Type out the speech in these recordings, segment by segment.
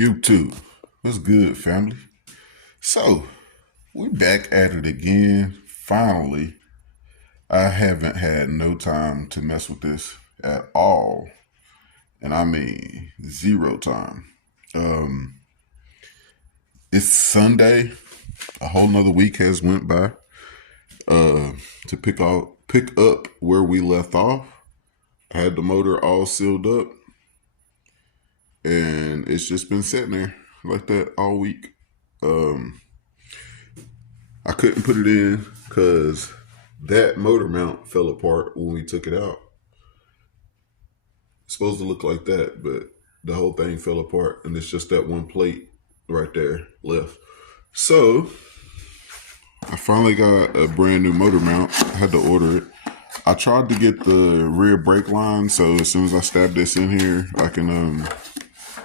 YouTube. What's good, family? So, we back at it again. Finally, I haven't had no time to mess with this at all. And I mean, zero time. It's Sunday. A whole nother week has went by. To pick up where we left off. I had the motor all sealed up. And it's just been sitting there like that all week. I couldn't put it in because that motor mount fell apart when we took it out. It's supposed to look like that, but the whole thing fell apart, and it's just that one plate right there left. So I finally got a brand new motor mount. I had to order it. I tried to get the rear brake line, so as soon as I stab this in here, I can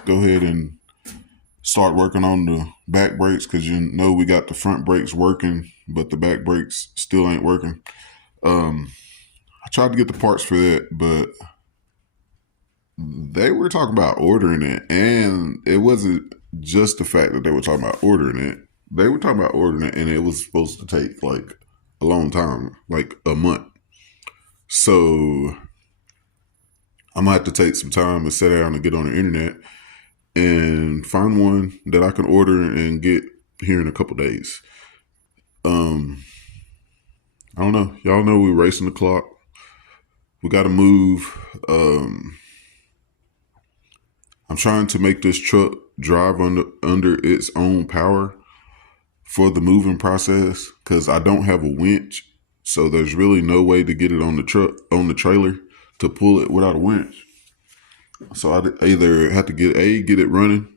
go ahead and start working on the back brakes, because you know we got the front brakes working, but the back brakes still ain't working. I tried to get the parts for that, but they were talking about ordering it, and it wasn't just the fact that they were talking about ordering it. They were talking about ordering it, and it was supposed to take like a long time, like a month. So I'm gonna have to take some time and sit down and get on the internet and find one that I can order and get here in a couple days. I don't know. Y'all know we're racing the clock. We got to move. I'm trying to make this truck drive under its own power for the moving process, because I don't have a winch. So there's really no way to get it on the the trailer to pull it without a winch. So I either have to get it running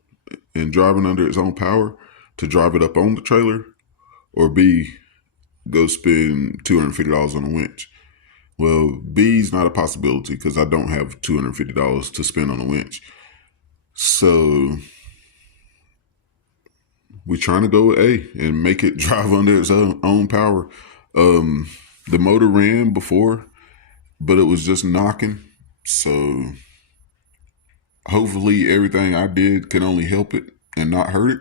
and driving under its own power to drive it up on the trailer, or B, go spend $250 on a winch. Well, B's not a possibility because I don't have $250 to spend on a winch. So we're trying to go with A and make it drive under its own power. The motor ran before, but it was just knocking. So hopefully everything I did can only help it and not hurt it.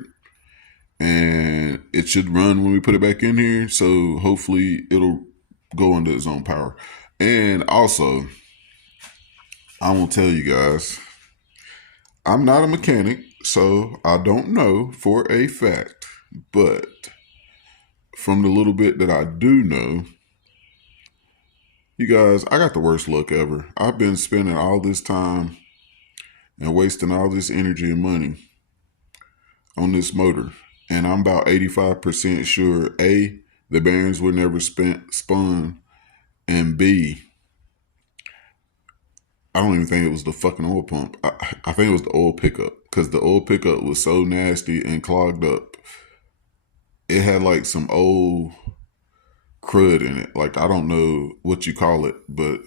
And it should run when we put it back in here. So hopefully it'll go under its own power. And also, I will tell you guys, I'm not a mechanic, so I don't know for a fact. But from the little bit that I do know, you guys, I got the worst luck ever. I've been spending all this time and wasting all this energy and money on this motor. And I'm about 85% sure, A, the bearings were never spun, and B, I don't even think it was the fucking oil pump. I think it was the oil pickup, because the oil pickup was so nasty and clogged up. It had like some old crud in it. Like, I don't know what you call it, but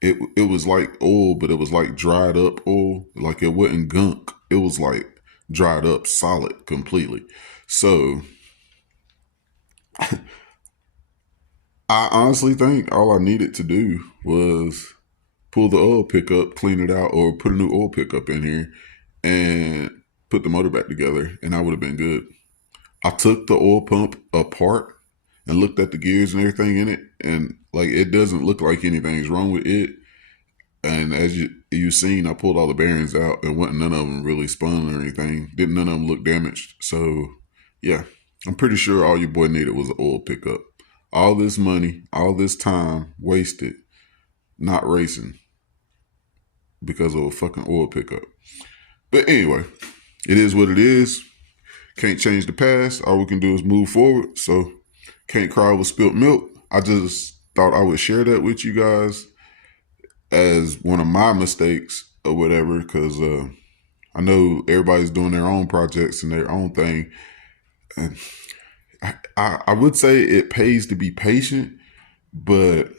it was like oil, but it was like dried up oil. Like, it wasn't gunk. It was like dried up solid completely. So I honestly think all I needed to do was pull the oil pickup, clean it out, or put a new oil pickup in here and put the motor back together, and I would have been good. I took the oil pump apart and looked at the gears and everything in it, and like, it doesn't look like anything's wrong with it. And as you've seen, I pulled all the bearings out, and none of them really spun or anything. None of them look damaged. So yeah, I'm pretty sure all your boy needed was an oil pickup. All this money, all this time wasted not racing because of a fucking oil pickup. But anyway, it is what it is. Can't change the past. All we can do is move forward. So can't cry over spilt milk. I just thought I would share that with you guys as one of my mistakes or whatever, because I know everybody's doing their own projects and their own thing. And I would say it pays to be patient, but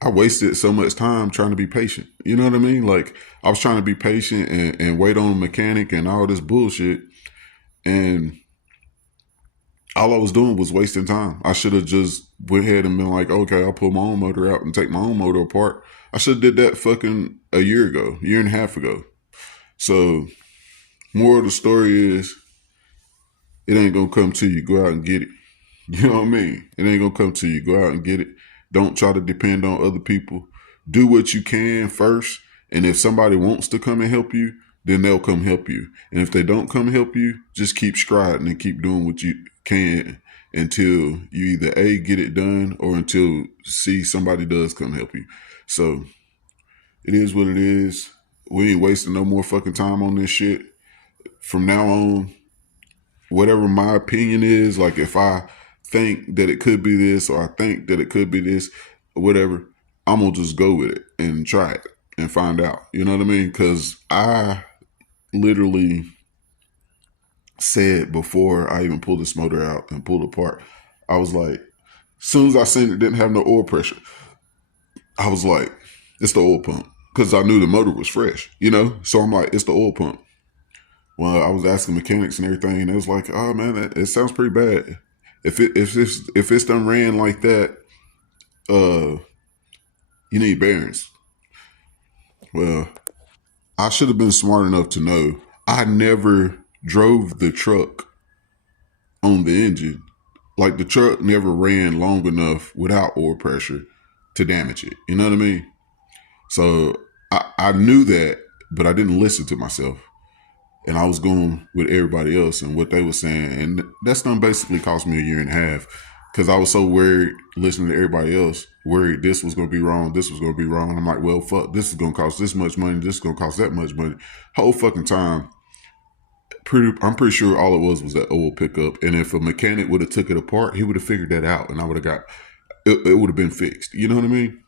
I wasted so much time trying to be patient. You know what I mean? Like, I was trying to be patient and wait on a mechanic and all this bullshit. And all I was doing was wasting time. I should have just went ahead and been like, okay, I'll pull my own motor out and take my own motor apart. I should have did that fucking a year and a half ago. So, more of the story is, it ain't gonna come to you. Go out and get it. You know what I mean? It ain't gonna come to you. Go out and get it. Don't try to depend on other people. Do what you can first. And if somebody wants to come and help you, then they'll come help you. And if they don't come help you, just keep striding and keep doing what you can until you either A, get it done, or until see somebody does come help you. So it is what it is. We ain't wasting no more fucking time on this shit. From now on, whatever my opinion is, like if I think that it could be this, or I think that it could be this, or whatever, I'm gonna just go with it and try it and find out. You know what I mean? Because I literally said before I even pulled this motor out and pulled it apart, I was like, as soon as I seen it didn't have no oil pressure, I was like, it's the oil pump. Because I knew the motor was fresh, you know? So I'm like, it's the oil pump. Well, I was asking mechanics and everything, and it was like, oh man, it sounds pretty bad. If it's done ran like that, you need bearings. Well, I should have been smart enough to know. I never drove the truck on the engine. Like, the truck never ran long enough without oil pressure to damage it. You know what I mean? So I knew that, but I didn't listen to myself. And I was going with everybody else and what they were saying. And that's done basically cost me a year and a half, because I was so worried listening to everybody else, worried this was going to be wrong, this was going to be wrong. I'm like, well, fuck, this is going to cost this much money, this is going to cost that much money. Whole fucking time, I'm pretty sure all it was that oil pickup. And if a mechanic would have took it apart, he would have figured that out, and I would have got, it would have been fixed. You know what I mean?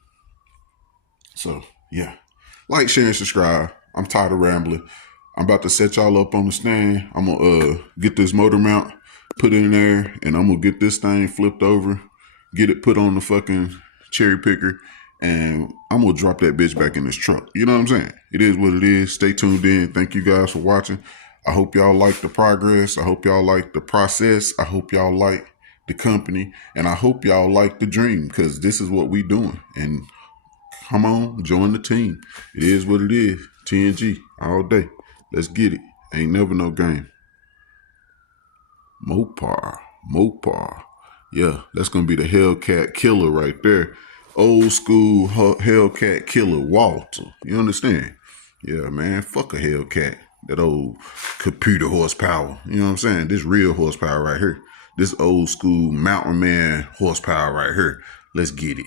So, yeah. Like, share, and subscribe. I'm tired of rambling. I'm about to set y'all up on the stand. I'm going to get this motor mount, put it in there, and I'm going to get this thing flipped over, get it put on the fucking cherry picker, and I'm going to drop that bitch back in this truck. You know what I'm saying? It is what it is. Stay tuned in. Thank you guys for watching. I hope y'all like the progress. I hope y'all like the process. I hope y'all like the company, and I hope y'all like the dream, because this is what we doing. And come on, join the team. It is what it is. TNG all day. Let's get it. Ain't never no game. Mopar. Yeah, that's going to be the Hellcat killer right there. Old school Hellcat killer, Walter. You understand? Yeah, man, fuck a Hellcat. That old computer horsepower. You know what I'm saying? This real horsepower right here. This old school mountain man horsepower right here. Let's get it.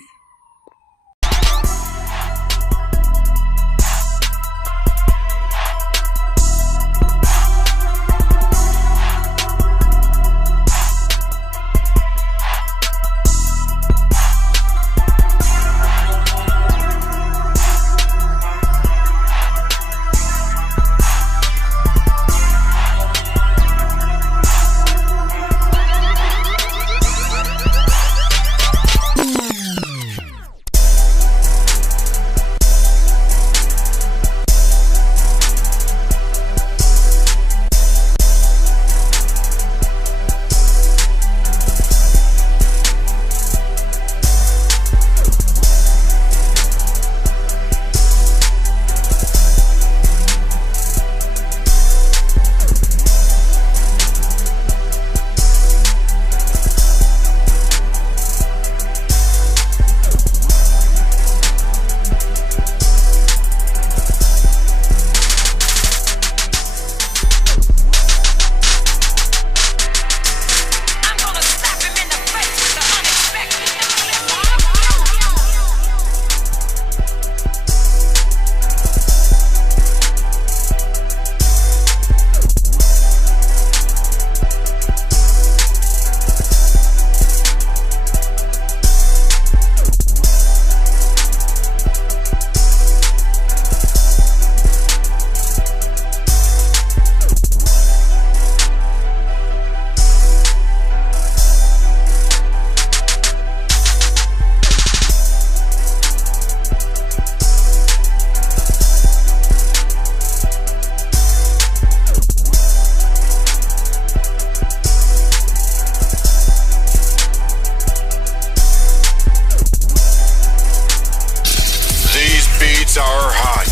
beats are hot.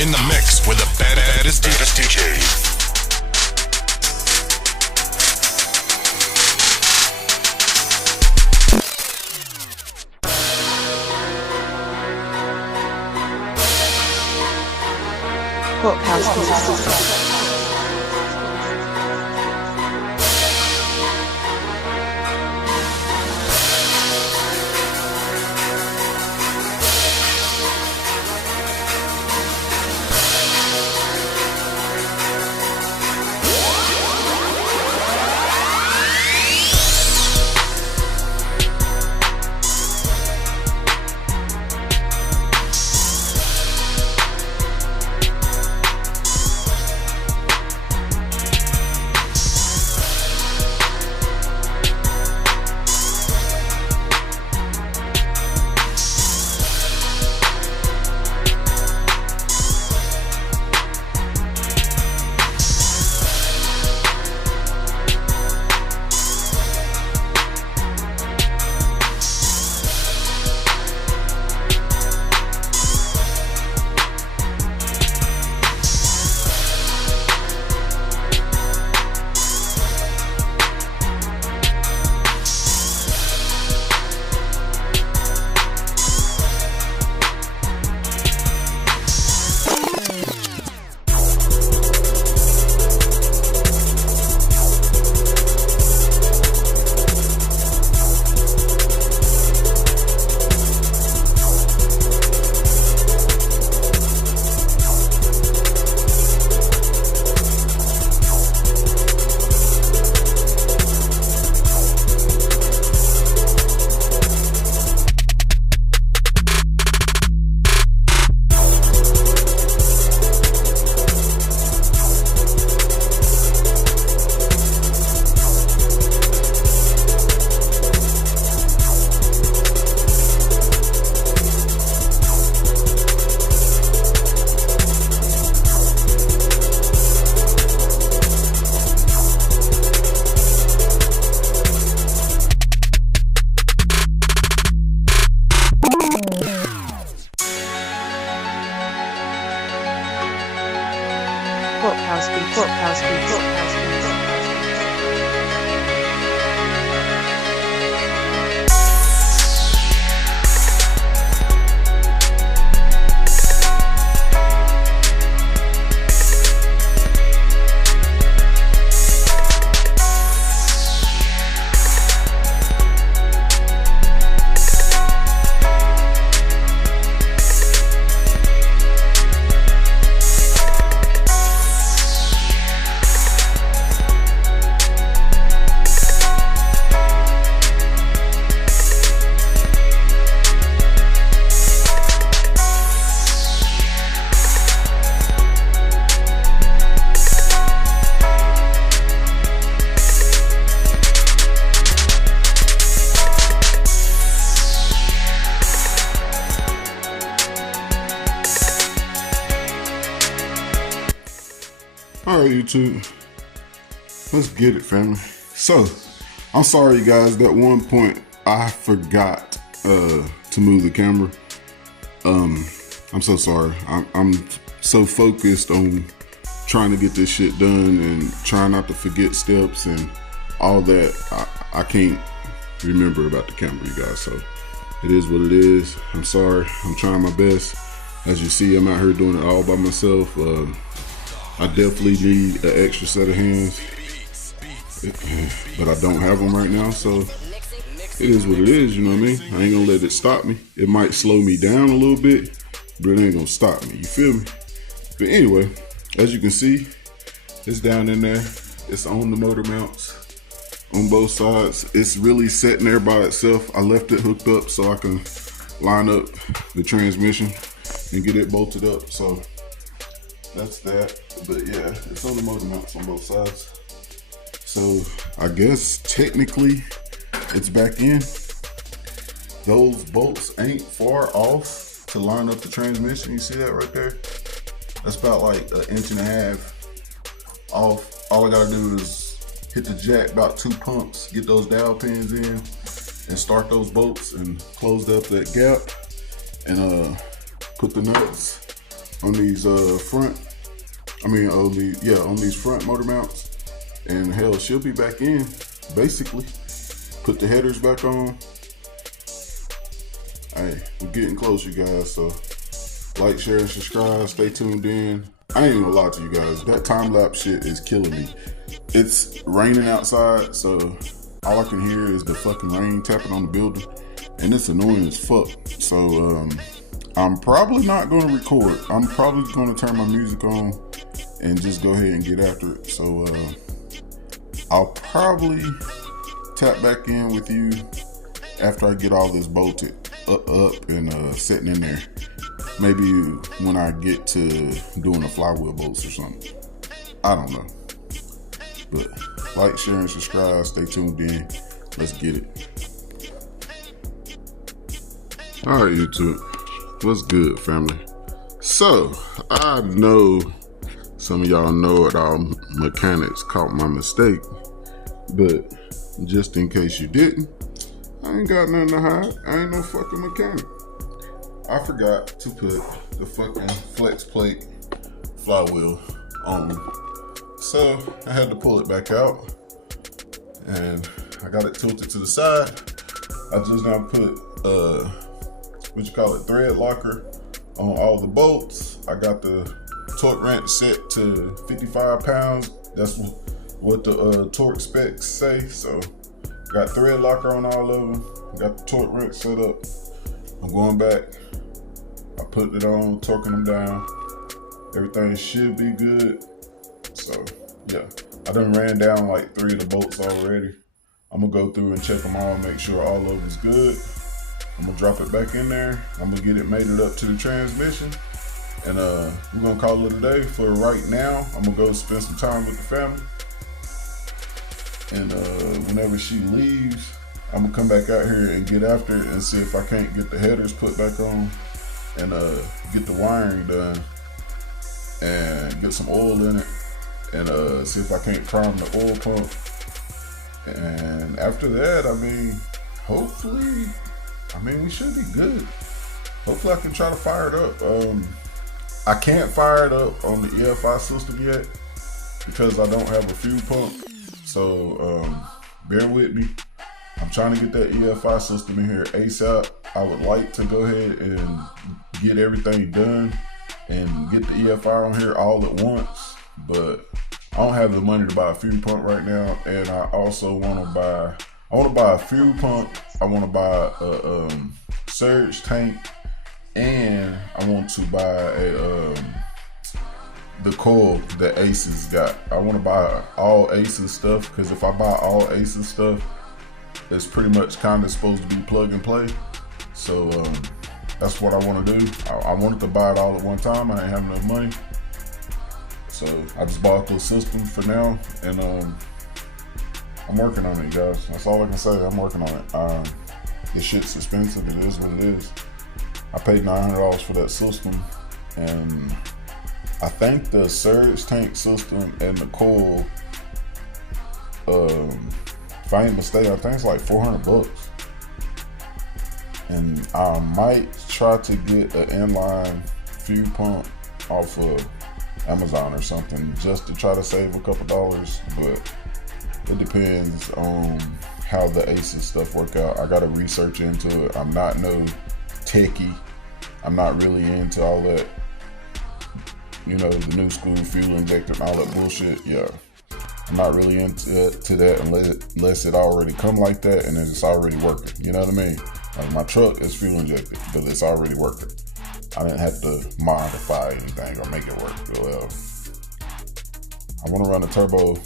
In the mix with the baddest DJ. All right, YouTube, let's get it, family. So, I'm sorry, you guys. That one point I forgot to move the camera. I'm so sorry. I'm so focused on trying to get this shit done and trying not to forget steps and all that. I can't remember about the camera, you guys. So it is what it is. I'm sorry. I'm trying my best. As you see, I'm out here doing it all by myself. I definitely need an extra set of hands, but I don't have them right now, so it is what it is, you know what I mean? I ain't gonna let it stop me. It might slow me down a little bit, but it ain't gonna stop me, you feel me? But anyway, as you can see, it's down in there. It's on the motor mounts on both sides. It's really sitting there by itself. I left it hooked up so I can line up the transmission and get it bolted up, so that's that. But yeah, it's on the motor mounts on both sides. So I guess technically it's back in. Those bolts ain't far off to line up the transmission. You see that right there? That's about like 1.5 inches off. All I gotta do is hit the jack about 2 pumps, get those dowel pins in and start those bolts and close up that gap. and put the nuts on these on these front motor mounts, and hell, she'll be back in. Basically, put the headers back on. Hey, we're getting close, you guys. So, like, share, and subscribe. Stay tuned in. I ain't even gonna lie to you guys. That time lapse shit is killing me. It's raining outside, so all I can hear is the fucking rain tapping on the building, and it's annoying as fuck. So, I'm probably not going to record. I'm probably going to turn my music on and just go ahead and get after it. So, I'll probably tap back in with you after I get all this bolted up and sitting in there. Maybe when I get to doing the flywheel bolts or something. I don't know. But like, share, and subscribe. Stay tuned in. Let's get it. All right, YouTube. What's good, family? So, I know some of y'all know-it-all mechanics caught my mistake, but just in case you didn't, I ain't got nothing to hide. I ain't no fucking mechanic. I forgot to put the fucking flex plate flywheel on, so I had to pull it back out, and I got it tilted to the side. I just now put thread locker on all the bolts. I got the torque wrench set to 55 pounds. That's what the torque specs say. So got thread locker on all of them. Got the torque wrench set up. I'm going back. I put it on, torquing them down. Everything should be good. So yeah, I done ran down like 3 of the bolts already. I'm gonna go through and check them all, make sure all of them's good. I'm gonna drop it back in there. I'm gonna get it mated up to the transmission, and we're gonna call it a day. For right now, I'm gonna go spend some time with the family, and whenever she leaves, I'm gonna come back out here and get after it and see if I can't get the headers put back on, and get the wiring done, and get some oil in it, and see if I can't prime the oil pump. And after that, hopefully, we should be good. Hopefully I can try to fire it up. I can't fire it up on the EFI system yet because I don't have a fuel pump. So bear with me. I'm trying to get that EFI system in here ASAP. I would like to go ahead and get everything done and get the EFI on here all at once, but I don't have the money to buy a fuel pump right now, and I also want to buy a fuel pump. I want to buy a surge tank, and I want to buy the coil that Aces got. I want to buy all Aces stuff, because if I buy all Aces stuff, it's pretty much kind of supposed to be plug and play. So that's what I want to do. I wanted to buy it all at one time. I ain't have enough money, so I just bought the system for now, and I'm working on it, guys. That's all I can say. I'm working on it. This shit's expensive. It is what it is. I paid $900 for that system, and I think the surge tank system and the coil, if I ain't mistaken, I think it's like $400. And I might try to get an inline fuel pump off of Amazon or something, just to try to save a couple dollars, but it depends on how the Aces stuff work out. I gotta research into it. I'm not no techie. I'm not really into all that, the new school fuel injector and all that bullshit. Yeah, I'm not really into that unless it already come like that and it's already working. You know what I mean? Like, my truck is fuel injected, but it's already working. I didn't have to modify anything or make it work. Well, I want to run a turbo,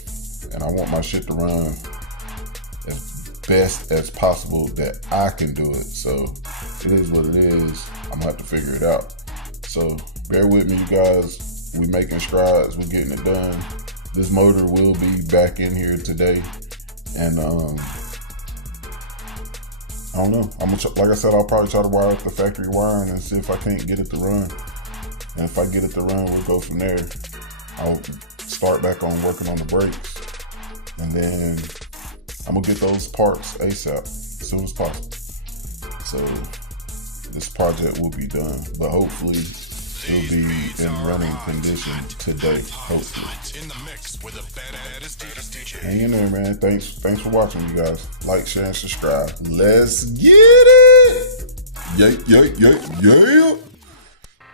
and I want my shit to run as best as possible that I can do it. So it is what it is. I'm gonna have to figure it out. So bear with me, you guys. We making strides. We're getting it done. This motor will be back in here today, and I don't know. Like I said, I'll probably try to wire up the factory wiring and see if I can't get it to run. And if I get it to run, we'll go from there. I'll start back on working on the brakes, and then I'm gonna get those parts ASAP, as soon as possible. So this project will be done. But hopefully it'll be in running condition today. Hopefully. Hang in there, man. Thanks for watching, you guys. Like, share, and subscribe. Let's get it! Yeah.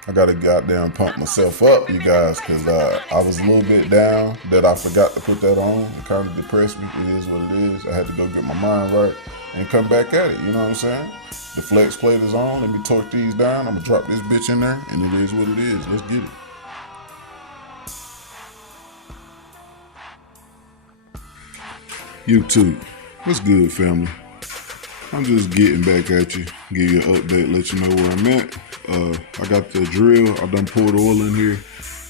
I gotta goddamn pump myself up, you guys, because I was a little bit down that I forgot to put that on. It kind of depressed me. It is what it is. I had to go get my mind right and come back at it. You know what I'm saying? The flex plate is on. Let me torque these down. I'm gonna drop this bitch in there, and it is what it is. Let's get it. YouTube, what's good, family? I'm just getting back at you, give you an update, let you know where I'm at. I got the drill. I done poured oil in here,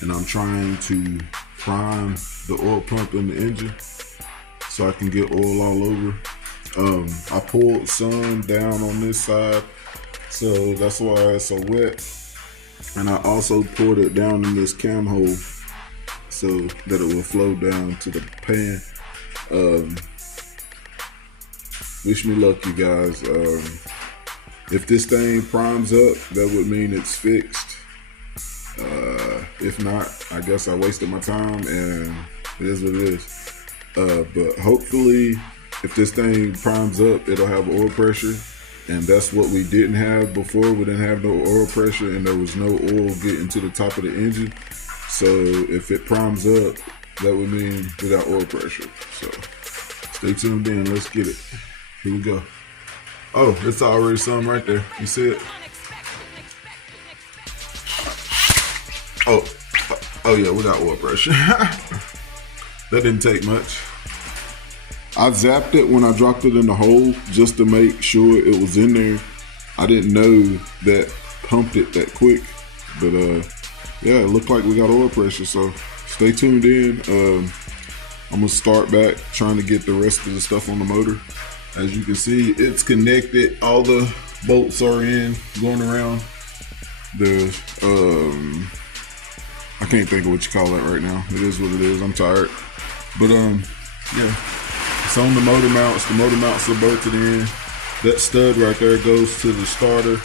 and I'm trying to prime the oil pump in the engine so I can get oil all over. I pulled some down on this side, so that's why it's so wet. And I also poured it down in this cam hole so that it will flow down to the pan. Wish me luck, you guys. If this thing primes up, that would mean it's fixed. If not, I guess I wasted my time, and it is what it is. But hopefully, if this thing primes up, it'll have oil pressure, and that's what we didn't have before. We didn't have no oil pressure, and there was no oil getting to the top of the engine. So if it primes up, that would mean we got oil pressure. So stay tuned in. Let's get it. Here we go. Oh, it's already some right there. You see it? Oh yeah, we got oil pressure. That didn't take much. I zapped it when I dropped it in the hole just to make sure it was in there. I didn't know that pumped it that quick, but yeah, it looked like we got oil pressure. So stay tuned in. I'm gonna start back trying to get the rest of the stuff on the motor. As you can see, it's connected. All the bolts are in, going around. The I can't think of what you call that right now. It is what it is. I'm tired, but yeah, it's on the motor mounts. The motor mounts are bolted in. That stud right there goes to the starter.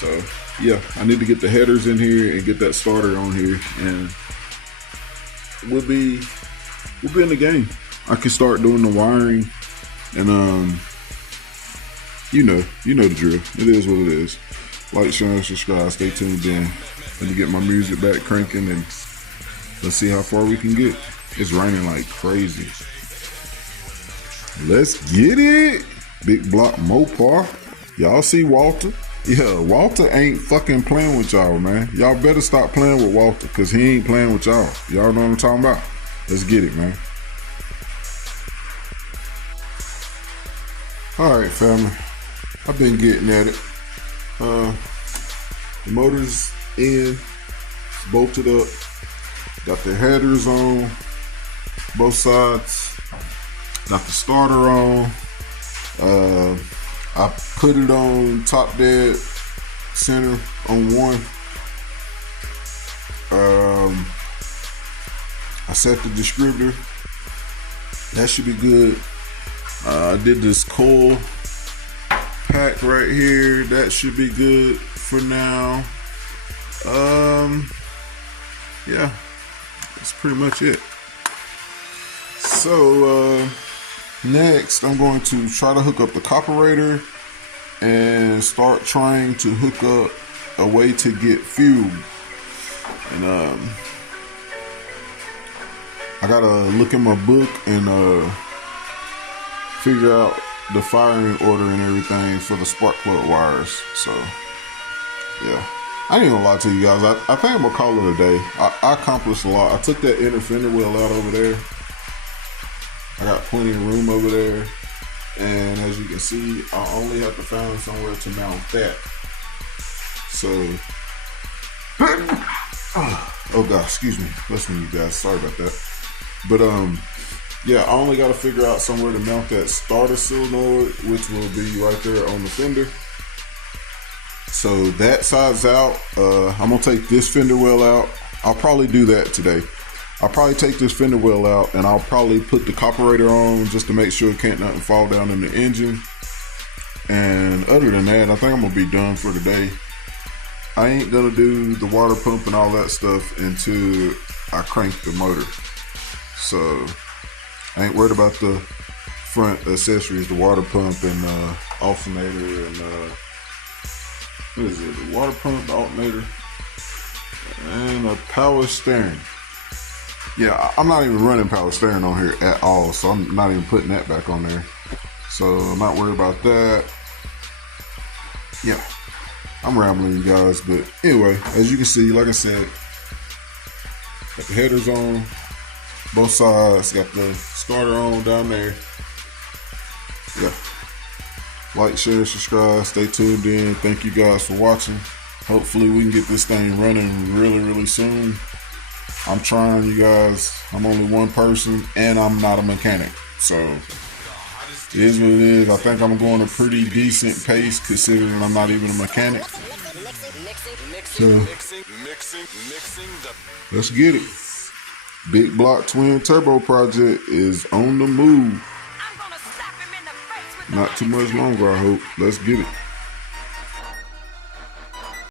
So yeah, I need to get the headers in here and get that starter on here, and we'll be in the game. I can start doing the wiring. And you know the drill. It is what it is. Like, share, and subscribe. Stay tuned in. Let me get my music back cranking, and let's see how far we can get. It's raining like crazy. Let's get it. Big block Mopar. Y'all see Walter? Yeah, Walter ain't fucking playing with y'all, man. Y'all better stop playing with Walter, because he ain't playing with y'all. Y'all know what I'm talking about? Let's get it, man. Alright, family, I've been getting at it. The motor's in, bolted up, got the headers on both sides, got the starter on. I put it on top dead center on one. I set the distributor. That should be good. I did this coil pack right here. That should be good for now. Yeah, that's pretty much it. So next I'm going to try to hook up the carburetor and start trying to hook up a way to get fuel. And I gotta look in my book and figure out the firing order and everything for the spark plug wires. So yeah, I ain't gonna lie to you guys. I think I'm gonna call it a day. I accomplished a lot. I took that inner fender wheel out over there. I got plenty of room over there, and as you can see, I only have to find somewhere to mount that. So oh god, excuse me, listen, you guys, sorry about that. But yeah, I only got to figure out somewhere to mount that starter solenoid, which will be right there on the fender. So that side's out. I'm gonna take this fender well out. I'll probably do that today. I'll probably take this fender well out, and I'll probably put the carburetor on just to make sure it can't nothing fall down in the engine. And other than that, I think I'm gonna be done for today. I ain't gonna do the water pump and all that stuff until I crank the motor. So I ain't worried about the front accessories, the water pump and alternator and what is it? The water pump, the alternator, and a power steering. Yeah, I'm not even running power steering on here at all, so I'm not even putting that back on there. So I'm not worried about that. Yeah, I'm rambling, you guys, but anyway, as you can see, like I said, got the headers on both sides, got the starter on down there. Yeah, like, share, subscribe, stay tuned in. Thank you guys for watching. Hopefully we can get this thing running really soon. I'm trying, you guys. I'm only one person and I'm not a mechanic, so it is what it is. I think I'm going a pretty decent pace considering I'm not even a mechanic. So let's get it. Big Block Twin Turbo project is on the move. Not too much longer, I hope. Let's get it.